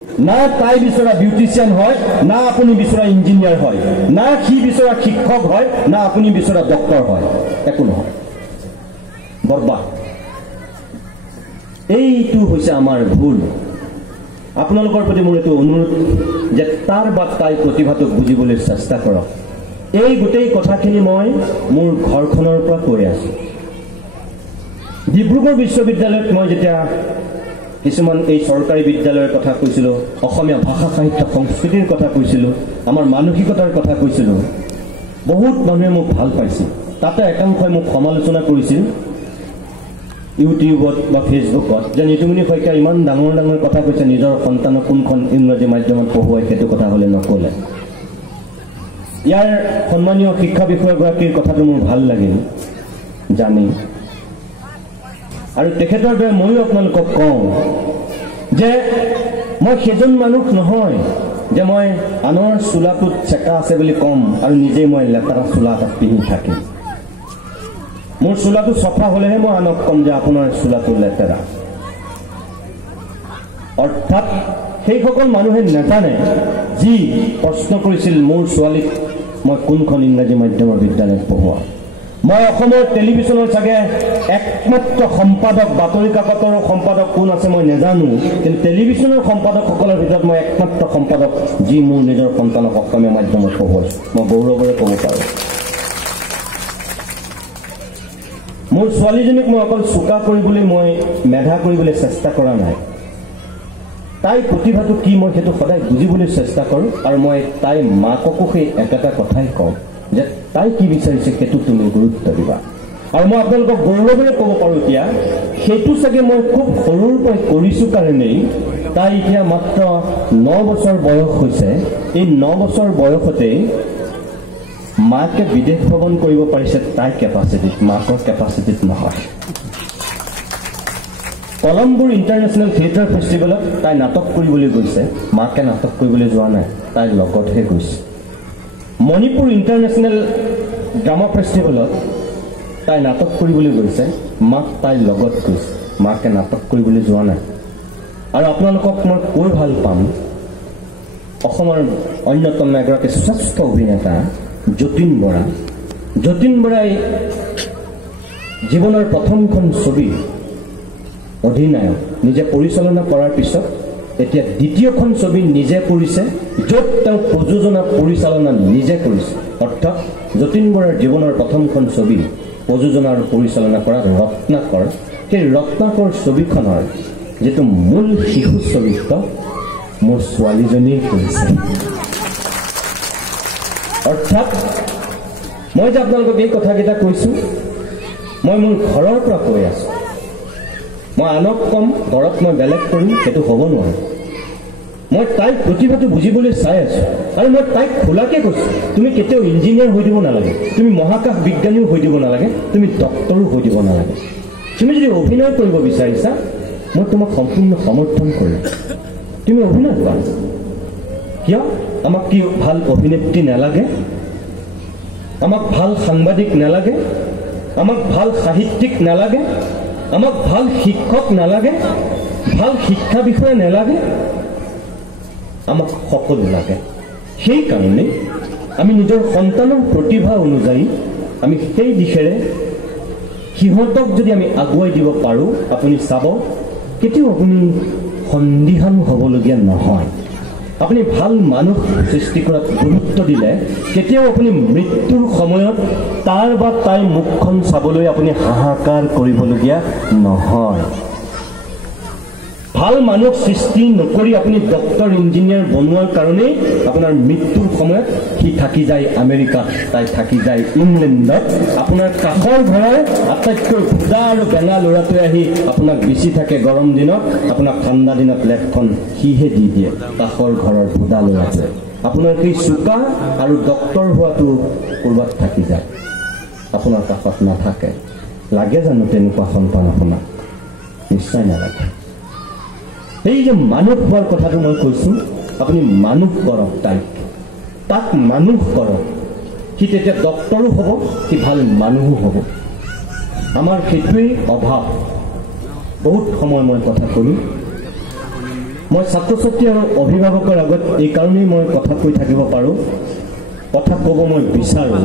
না তাই বিচৰা বিউটিচিয়ান হয়, না আপুনি বিচৰা ইঞ্জিনিয়াৰ হয়, না সি বিচৰা শিক্ষক হয়, না আপুনি বিচৰা ডক্টৰ হয়, একো নহয়, বৰবাদ। এইটো হৈছে আমাৰ ভুল। আপোনালোকৰ প্ৰতি মোৰ এইটো অনুৰোধ যে তাৰ বা তাই প্ৰতিভাটোক বুজিবলৈ চেষ্টা কৰক। এই গোটেই কথাখিনি মই মোৰ ঘৰখনৰ পৰা কৈ আছো। ডিব্ৰুগড় বিশ্ববিদ্যালয়ত মই যেতিয়া কিছুমান এই চৰকাৰী বিদ্যালয়ৰ কথা কৈছিলোঁ, অসমীয়া ভাষা সাহিত্য সংস্কৃতিৰ কথা কৈছিলোঁ, আমাৰ মানসিকতাৰ কথা কৈছিলোঁ, বহুত মানুহে মোক ভাল পাইছিল। তাতে একাংশই মোক সমালোচনা কৰিছিল ইউটিউবত বা ফেচবুকত যে নিতুমণি শইকীয়া ইমান ডাঙৰ ডাঙৰ কথা কৈছে, নিজৰ সন্তানক কোনখন ইংৰাজী মাধ্যমত পঢ়ুৱাই সেইটো কথা হ'লে নক'লে। ইয়াৰ সন্মানীয় শিক্ষা বিষয়াগৰাকীৰ কথাটো মোৰ ভাল লাগিল জানি, আৰু তেখেতৰ দৰে ময়ো আপোনালোকক কওঁ যে মই সেইজন মানুহ নহয় যে মই আনৰ চোলাটোত চেকা আছে বুলি ক'ম আৰু নিজেই মই লেতেৰা চোলা এটা পিন্ধি থাকিম। মোৰ চোলাটো চফা হ'লেহে মই আনক ক'ম যে আপোনাৰ চোলাটো লেতেৰা। অৰ্থাৎ সেইসকল মানুহে নাজানে যি প্ৰশ্ন কৰিছিল মোৰ ছোৱালীক মই কোনখন ইংৰাজী মাধ্যমৰ বিদ্যালয়ত পঢ়ুৱাওঁ। মই অসমৰ টেলিভিশ্যনৰ চাগে একমাত্ৰ সম্পাদক, বাতৰি কাকতৰ সম্পাদক কোন আছে মই নাজানো, কিন্তু টেলিভিশ্যনৰ সম্পাদকসকলৰ ভিতৰত মই একমাত্ৰ সম্পাদক যি মোৰ নিজৰ সন্তানক অসমীয়া মাধ্যমত পঢ়ুৱাইছো। মই গৌৰৱেৰে ক'ব পাৰোঁ। মোৰ ছোৱালীজনীক মই অকল চোকা কৰিবলৈ, মই মেধা কৰিবলৈ চেষ্টা কৰা নাই। তাইৰ প্ৰতিভাটো কি মই সেইটো সদায় বুজিবলৈ চেষ্টা কৰোঁ, আৰু মই তাইৰ মাককো সেই একেটা কথাই কওঁ যে তাই কি বিচাৰিছে সেইটো তুমি গুৰুত্ব দিবা। আৰু মই আপোনালোকক গৌৰৱেৰে ক'ব পাৰোঁ এতিয়া সেইটো চাগে মই খুব সৰুৰ পৰাই কৰিছোঁ কাৰণেই তাই এতিয়া মাত্ৰ 9 বছৰ বয়স হৈছে। এই 9 বছৰ বয়সতেই মাকে বিদেশ ভ্ৰমণ কৰিব পাৰিছে তাইৰ কেপাচিটিত, মাকৰ কেপাচিটিত নহয়। কলম্বোৰ ইণ্টাৰনেশ্যনেল থিয়েটাৰ ফেষ্টিভেলত তাই নাটক কৰিবলৈ গৈছে, মাকে নাটক কৰিবলৈ যোৱা নাই, তাইৰ লগতহে গৈছে। মণিপুৰ ইণ্টাৰনেশ্যনেল ড্ৰামা ফেষ্টিভেলত তাই নাটক কৰিবলৈ গৈছে, মাক তাইৰ লগত গৈছে, মাকে নাটক কৰিবলৈ যোৱা নাই। আৰু আপোনালোকক মই কৈ ভাল পাম, অসমৰ অন্যতম এগৰাকী শ্ৰেষ্ঠ অভিনেতা যতীন বৰা। যতীন বৰাই জীৱনৰ প্ৰথমখন ছবি অধিনায়ক নিজে পৰিচালনা কৰাৰ পিছত এতিয়া দ্বিতীয়খন ছবি নিজে কৰিছে, য'ত তেওঁ প্ৰযোজনা পৰিচালনা নিজে কৰিছে। অৰ্থাৎ যতীন বৰাৰ জীৱনৰ প্ৰথমখন ছবি প্ৰযোজনা আৰু পৰিচালনা কৰা ৰত্নাকৰ, সেই ৰত্নাকৰ ছবিখনৰ যিটো মূল শিশু চৰিত্ৰ মোৰ ছোৱালীজনীয়ে কৰিছে। অৰ্থাৎ মই যে আপোনালোকক এই কথাকেইটা কৈছোঁ, মই মোৰ ঘৰৰ পৰা কৈ আছোঁ। মই আনক ক'ম ঘৰত মই বেলেগ কৰিম, সেইটো হ'ব নোৱাৰে। মই তাইৰ প্ৰতিভাটো বুজিবলৈ চাই আছোঁ, আৰু মই তাইক খোলাকৈ কৈছোঁ তুমি কেতিয়াও ইঞ্জিনিয়াৰ হৈ দিব নালাগে, তুমি মহাকাশ বিজ্ঞানীও হৈ দিব নালাগে, তুমি ডক্টৰো হৈ দিব নালাগে। তুমি যদি অভিনয় কৰিব বিচাৰিছা মই তোমাক সম্পূৰ্ণ সমৰ্থন কৰিম, তুমি অভিনয় কৰা। কিয় আমাক কি ভাল অভিনেত্ৰী নালাগে, আমাক ভাল সাংবাদিক নালাগে, আমাক ভাল সাহিত্যিক নালাগে, আমাক ভাল শিক্ষক নালাগে, ভাল শিক্ষা বিষয়া নালাগে, আমাক সকলো লাগে। সেইকাৰণে আমি নিজৰ সন্তানৰ প্ৰতিভা অনুযায়ী আমি সেই দিশেৰে সিহঁতক যদি আমি আগুৱাই দিব পাৰোঁ, আপুনি চাব কেতিয়াও আপুনি সন্দিহান হ'বলগীয়া নহয়। আপুনি ভাল মানুহ সৃষ্টি কৰাত গুৰুত্ব দিলে কেতিয়াও আপুনি মৃত্যুৰ সময়ত তাৰ বা তাইৰ মুখখন চাবলৈ আপুনি হাহাকাৰ কৰিবলগীয়া নহয়। ভাল মানুহ সৃষ্টি নকৰি আপুনি ডক্টৰ ইঞ্জিনিয়াৰ বনোৱাৰ কাৰণেই আপোনাৰ মৃত্যুৰ সময়ত সি থাকি যায় আমেৰিকাত, তাই থাকি যায় ইংলেণ্ডত। আপোনাৰ কাষৰ ঘৰৰ আটাইতকৈ ভোদা আৰু বেঙা ল'ৰাটোৱে আহি আপোনাক বিচি থাকে গৰম দিনত, আপোনাক ঠাণ্ডা দিনত লেপখন সিহে দি দিয়ে কাষৰ ঘৰৰ ভোদা ল'ৰাটোৱে। আপোনাৰ সেই চোকা আৰু ডক্টৰ হোৱাটো ক'ৰবাত থাকি যায়, আপোনাৰ কাষত নাথাকে। লাগে জানো তেনেকুৱা সন্তান আপোনাক? নিশ্চয় নালাগে। এই যে মানুহ হোৱাৰ কথাটো মই কৈছোঁ, আপুনি মানুহ কৰক, তাক মানুহ কৰক। সি তেতিয়া ডক্টৰো হ'ব, সি ভাল মানুহো হ'ব। আমাৰ সেইটোৱেই অভাৱ। বহুত সময় মই কথা ক'লোঁ, মই ছাত্ৰ ছাত্ৰী আৰু অভিভাৱকৰ আগত এই কাৰণেই মই কথা কৈ থাকিব পাৰোঁ, কথা ক'ব মই বিচাৰোঁ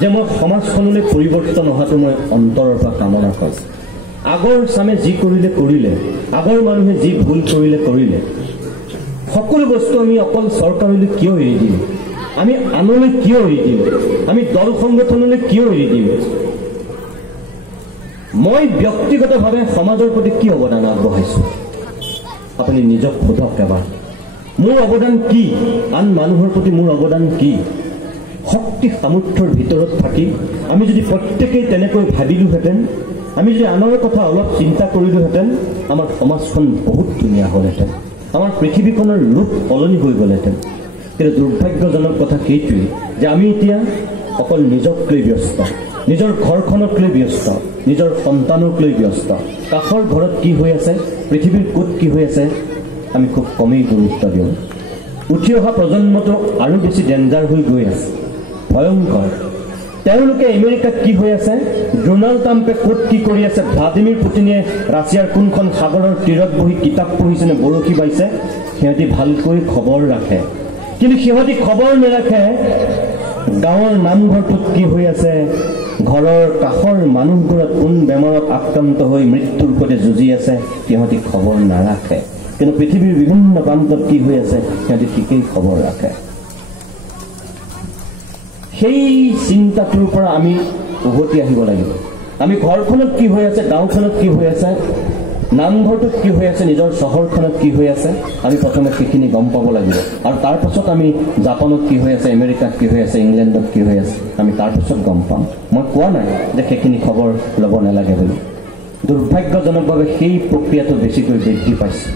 যে মই সমাজখনলৈ পৰিৱৰ্তন অহাটো মই অন্তৰৰ পৰা কামনা কৰোঁ। আগৰ চামে যি কৰিলে, আগৰ মানুহে যি ভুল কৰিলে, সকলো বস্তু আমি অকল চৰকাৰলৈ কিয় এৰি দিম? আমি আনলৈ কিয় এৰি দিম? আমি দল সংগঠনলৈ কিয় এৰি দিম? মই ব্যক্তিগতভাৱে সমাজৰ প্ৰতি কি অৱদান আগবঢ়াইছোঁ? আপুনি নিজক সোধক এবাৰ। মোৰ অৱদান কি? আন মানুহৰ প্ৰতি মোৰ অৱদান কি? শক্তি সামৰ্থ্যৰ ভিতৰত থাকি আমি যদি প্ৰত্যেকেই তেনেকৈ ভাবিলোহেঁতেন, আমি যদি আনৰ কথা অলপ চিন্তা কৰিলোহেঁতেন, আমাৰ সমাজখন বহুত ধুনীয়া হ'লহেঁতেন, আমাৰ পৃথিৱীখনৰ ৰূপ সলনি হৈ গ'লহেঁতেন। কিন্তু দুৰ্ভাগ্যজনক কথা সেইটোৱেই যে আমি এতিয়া অকল নিজক লৈ ব্যস্ত, নিজৰ ঘৰখনক লৈ ব্যস্ত, নিজৰ সন্তানক লৈ ব্যস্ত। কাষৰ ঘৰত কি হৈ আছে, পৃথিৱীৰ ক'ত কি হৈ আছে, আমি খুব কমেই গুৰুত্ব দিওঁ। উঠি অহা প্ৰজন্মটো আৰু বেছি ডেঞ্জাৰ হৈ গৈ আছে, ভয়ংকৰ। তেওঁলোকে আমেৰিকাত কি হৈ আছে, ডোনাল্ড ট্ৰাম্পে ক'ত কি কৰি আছে, ভ্লাডিমিৰ পুটিনে ৰাছিয়াৰ কোনখন সাগৰৰ তীৰত বহি কিতাপ পঢ়িছে নে বৰশী বাইছে, সিহঁতি ভালকৈ খবৰ ৰাখে। কিন্তু সিহঁতি খবৰ নাৰাখে গাঁৱৰ নামঘৰটোত কি হৈ আছে, ঘৰৰ কাষৰ মানুহবোৰত কোন বেমাৰত আক্ৰান্ত হৈ মৃত্যুৰ সৈতে যুঁজি আছে, সিহঁতি খবৰ নাৰাখে। কিন্তু পৃথিৱীৰ বিভিন্ন প্ৰান্তত কি হৈ আছে, সিহঁতি ঠিকেই খবৰ ৰাখে। সেই চিন্তাটোৰ পৰা আমি উভতি আহিব লাগিব। আমি ঘৰখনত কি হৈ আছে, গাঁওখনত কি হৈ আছে, নামঘৰটোত কি হৈ আছে, নিজৰ চহৰখনত কি হৈ আছে, আমি প্ৰথমে সেইখিনি গম পাব লাগিব। আৰু তাৰ পাছত আমি জাপানত কি হৈ আছে, আমেৰিকাত কি হৈ আছে, ইংলেণ্ডত কি হৈ আছে, আমি তাৰ পাছত গম পাম। মই কোৱা নাই যে সেইখিনি খবৰ ল'ব নালাগে বুলি। দুৰ্ভাগ্যজনকভাৱে সেই প্ৰক্ৰিয়াটো বেছিকৈ বৃদ্ধি পাইছে।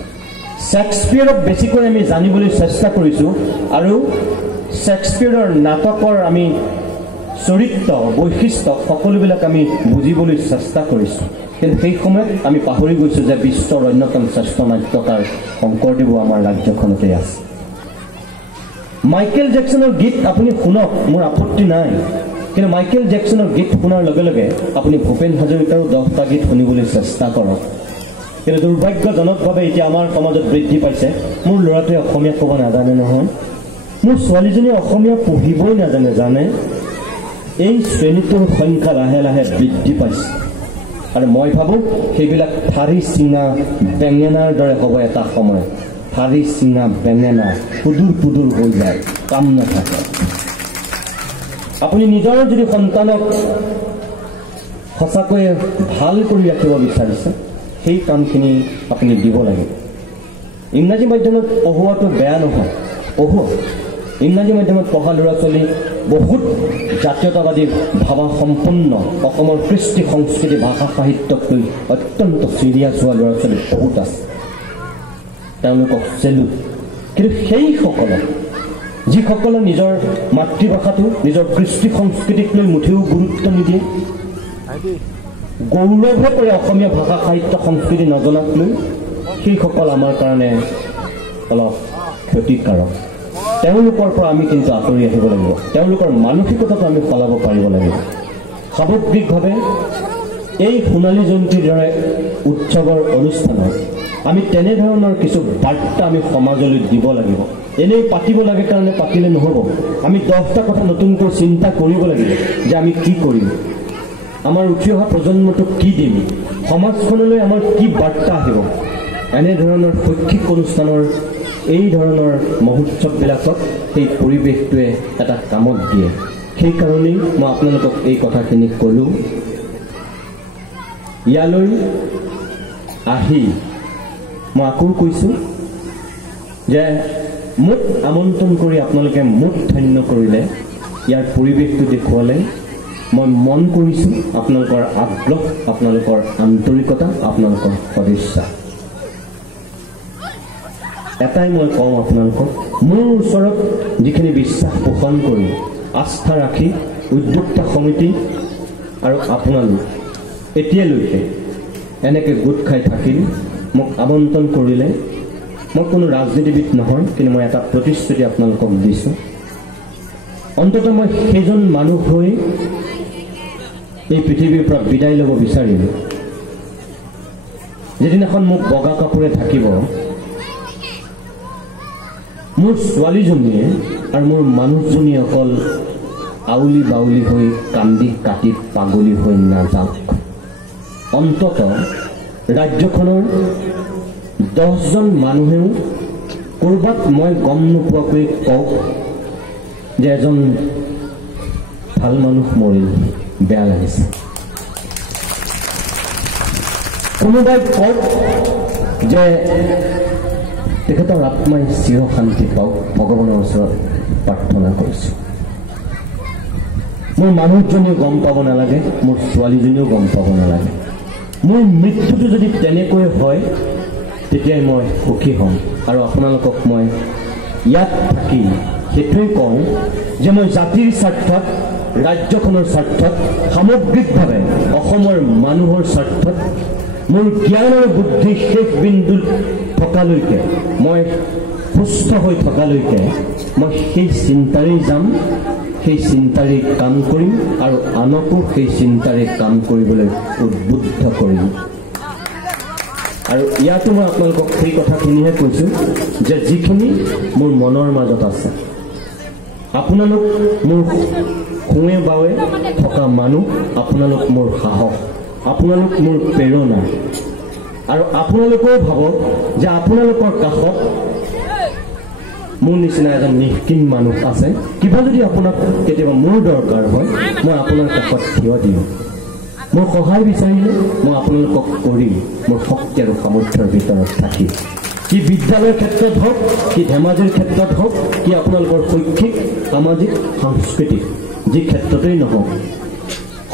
শ্বেক্সপিয়াৰক বেছিকৈ আমি জানিবলৈ চেষ্টা কৰিছোঁ আৰু শ্বেক্সপিয়াৰৰ নাটকৰ আমি চৰিত্ৰ, বৈশিষ্ট্য সকলোবিলাক আমি বুজিবলৈ চেষ্টা কৰিছোঁ। কিন্তু সেই সময়ত আমি পাহৰি গৈছোঁ যে বিশ্বৰ অন্যতম শ্ৰেষ্ঠ নাট্যকাৰ শংকৰদেৱো আমাৰ ৰাজ্যখনতে আছে। মাইকেল জেকচনৰ গীত আপুনি শুনক, মোৰ আপত্তি নাই। কিন্তু মাইকেল জেকচনৰ গীত শুনাৰ লগে লগে আপুনি ভূপেন হাজৰিকাৰো 10টা গীত শুনিবলৈ চেষ্টা কৰক। কিন্তু দুৰ্ভাগ্যজনকভাৱে এতিয়া আমাৰ সমাজত বৃদ্ধি পাইছে, মোৰ ল'ৰাটোৱে অসমীয়া ক'ব নাজানে নহয়, মোৰ ছোৱালীজনীয়ে অসমীয়া পঢ়িবই নাজানে, জানে? এই শ্ৰেণীটোৰ সংখ্যা লাহে লাহে বৃদ্ধি পাইছে। আৰু মই ভাবোঁ সেইবিলাক ঠাৰি চিঙা বেঙেনাৰ দৰে হ'ব এটা সময়ত। ঠাৰি চিঙা বেঙেনা পুদুৰ হৈ যায়, কাম নাথাকে। আপুনি নিজৰ যদি সন্তানক সঁচাকৈয়ে ভাল কৰি ৰাখিব বিচাৰিছে, সেই কামখিনি আপুনি দিব লাগে। ইংৰাজী মাধ্যমত পঢ়োৱাটো বেয়া নহয়, পঢ়োৱা। ইংৰাজী মাধ্যমত পঢ়া ল'ৰা ছোৱালী বহুত জাতীয়তাবাদী ভাৱা সম্পন্ন, অসমৰ কৃষ্টি সংস্কৃতি ভাষা সাহিত্যক লৈ অত্যন্ত চিৰিয়াছ হোৱা ল'ৰা ছোৱালী বহুত আছে, তেওঁলোকক চেলুট। কিন্তু সেইসকলক, যিসকলে নিজৰ মাতৃভাষাটো, নিজৰ কৃষ্টি সংস্কৃতিক লৈ মুঠেও গুৰুত্ব নিদিয়ে, গৌৰৱহে কৰে অসমীয়া ভাষা সাহিত্য সংস্কৃতি নজনাক লৈ, সেইসকল আমাৰ কাৰণে অলপ ক্ষতিকাৰক। তেওঁলোকৰ পৰা আমি কিন্তু আঁতৰি আহিব লাগিব, তেওঁলোকৰ মানসিকতাটো আমি সলাব পাৰিব লাগিব। সামগ্ৰিকভাৱে এই সোণালী জয়ন্তীৰ দৰে উৎসৱৰ অনুষ্ঠানত আমি তেনেধৰণৰ কিছু বাৰ্তা আমি সমাজলৈ দিব লাগিব। এনেই পাতিব লাগে কাৰণে পাতিলে নহ'ব, আমি 10টা কথা নতুনকৈ চিন্তা কৰিব লাগিব যে আমি কি কৰিম, আমাৰ উঠি অহা প্ৰজন্মটোক কি দিম, সমাজখনলৈ আমাৰ কি বাৰ্তা আহিব। এনেধৰণৰ শৈক্ষিক অনুষ্ঠানৰ, এই ধৰণৰ মহোৎসৱবিলাকত সেই পৰিৱেশটোৱে এটা কামত দিয়ে। সেইকাৰণেই মই আপোনালোকক এই কথাখিনি ক'লোঁ। ইয়ালৈ আহি মই আকৌ কৈছোঁ যে মোক আমন্ত্ৰণ কৰি আপোনালোকে মোক ধন্য কৰিলে, ইয়াৰ পৰিৱেশটো দেখুৱালে, মই মন কৰিছোঁ আপোনালোকৰ আগ্ৰহ, আপোনালোকৰ আন্তৰিকতা, আপোনালোকৰ সদিচ্ছা। এটাই মই কওঁ আপোনালোকক, মোৰ ওচৰত যিখিনি বিশ্বাস পোষণ কৰি, আস্থা ৰাখি উদ্যোক্তা সমিতি আৰু আপোনালোক এতিয়ালৈকে এনেকৈ গোট খাই থাকিল, মোক আমন্ত্ৰণ কৰিলে, মই কোনো ৰাজনীতিবিদ নহয়, কিন্তু মই এটা প্ৰতিশ্ৰুতি আপোনালোকক দিছোঁ। অন্ততঃ মই সেইজন মানুহ হৈ এই পৃথিৱীৰ পৰা বিদায় ল'ব বিচাৰিলোঁ, যিদিনাখন মোক বগা কাপোৰে ঢাকিব, মোৰ ছোৱালীজনীয়ে আৰু মোৰ মানুহজনী অকল আউলি বাউলি হৈ কান্দি কাটি পাগলী হৈ নাযাওক। অন্তত ৰাজ্যখনৰ 10জন মানুহেও ক'ৰবাত মই গম নোপোৱাকৈ কওক যে এজন ভাল মানুহ মৰিল, বেয়া লাগিছে। কোনোবাই কওক যে তেখেতৰ আত্মাই চিৰ শান্তি পাওক, ভগৱানৰ ওচৰত প্ৰাৰ্থনা কৰিছোঁ। মোৰ মানুহজনীও গম পাব নালাগে, মোৰ ছোৱালীজনীও গম পাব নালাগে। মোৰ মৃত্যুটো যদি তেনেকৈ হয় তেতিয়াই মই সুখী হ'ম। আৰু আপোনালোকক মই ইয়াত থাকি সেইটোৱে কওঁ যে মই জাতিৰ স্বাৰ্থত, ৰাজ্যখনৰ স্বাৰ্থত, সামগ্ৰিকভাৱে অসমৰ মানুহৰ স্বাৰ্থত মোৰ জ্ঞান আৰু বুদ্ধি শেষ বিন্দু থকালৈকে, মই সুস্থ হৈ থকালৈকে মই সেই চিন্তাৰেই যাম, সেই চিন্তাৰে কাম কৰিম আৰু আনকো সেই চিন্তাৰে কাম কৰিবলৈ উদ্বুদ্ধ কৰিম। আৰু ইয়াতো মই আপোনালোকক সেই কথাখিনিহে কৈছোঁ যে যিখিনি মোৰ মনৰ মাজত আছে, আপোনালোক মোৰ সোঁৱে বাৱে থকা মানুহ, আপোনালোক মোৰ সাহস, আপোনালোক মোৰ প্ৰেৰণা। আৰু আপোনালোকেও ভাবক যে আপোনালোকৰ কাষত মোৰ নিচিনা এজন নিষ্কিন মানুহ আছে। কিবা যদি আপোনাক কেতিয়াবা মোৰ দৰকাৰ হয়, মই আপোনাৰ কাষত থিয় দিওঁ। মোৰ সহায় বিচাৰিলে মই আপোনালোকক কৰিম, মোৰ শক্তি আৰু সামৰ্থ্যৰ ভিতৰত থাকি। কি বিদ্যালয়ৰ ক্ষেত্ৰত হওক, কি ধেমাজিৰ ক্ষেত্ৰত হওক, কি আপোনালোকৰ শৈক্ষিক, সামাজিক, সাংস্কৃতিক যি ক্ষেত্ৰতেই নহওক,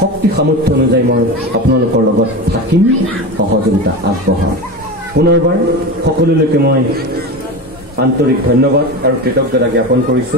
শক্তি সামৰ্থ্য অনুযায়ী মই আপোনালোকৰ লগত থাকিম, সহযোগিতা আগবঢ়াম। পুনৰবাৰ সকলোলৈকে মই আন্তৰিক ধন্যবাদ আৰু কৃতজ্ঞতা জ্ঞাপন কৰিছোঁ।